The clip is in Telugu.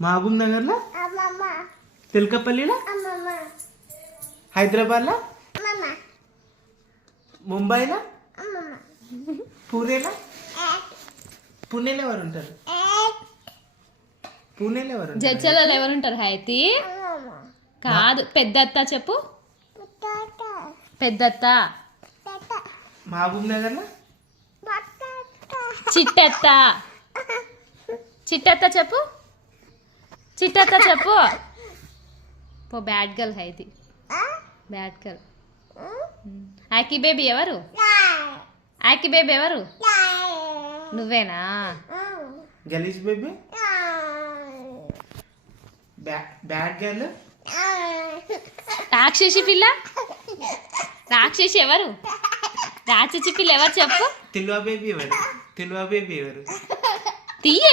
మహబూబ్ నగర్లో, తెల్కపల్లిలో, హైదరాబాద్లో, ముంబైలో, పూణేలో. పూణేలో ఎవరు ఉంటారు? పూణేలో ఎవరు? జడ్చలలో ఎవరు ఉంటారు? హైతి కాదు, పెద్దత్త చెప్పు. పెద్దత్త. మహబూబ్ నగర్లో చిట్టత్త. చిట్టత్త చెప్పు. చిట్టత్త చెప్పు. పో బ్యాడ్ గర్ల్ హైతి, బ్యాడ్ గర్ల్. ఆకి బేబీ ఎవరు? ఆకి బేబీ ఎవరు? నువ్వేనా? గలీజ్ బేబీ, బ్యాడ్ గర్ల్. రాక్షసి పిల్ల. రాక్షసి ఎవరు? రాక్షసి పిల్ల ఎవరు చెప్పు. తిల్వా బేబీ ఎవరు? తిల్వా బేబీ ఎవరు? తీయ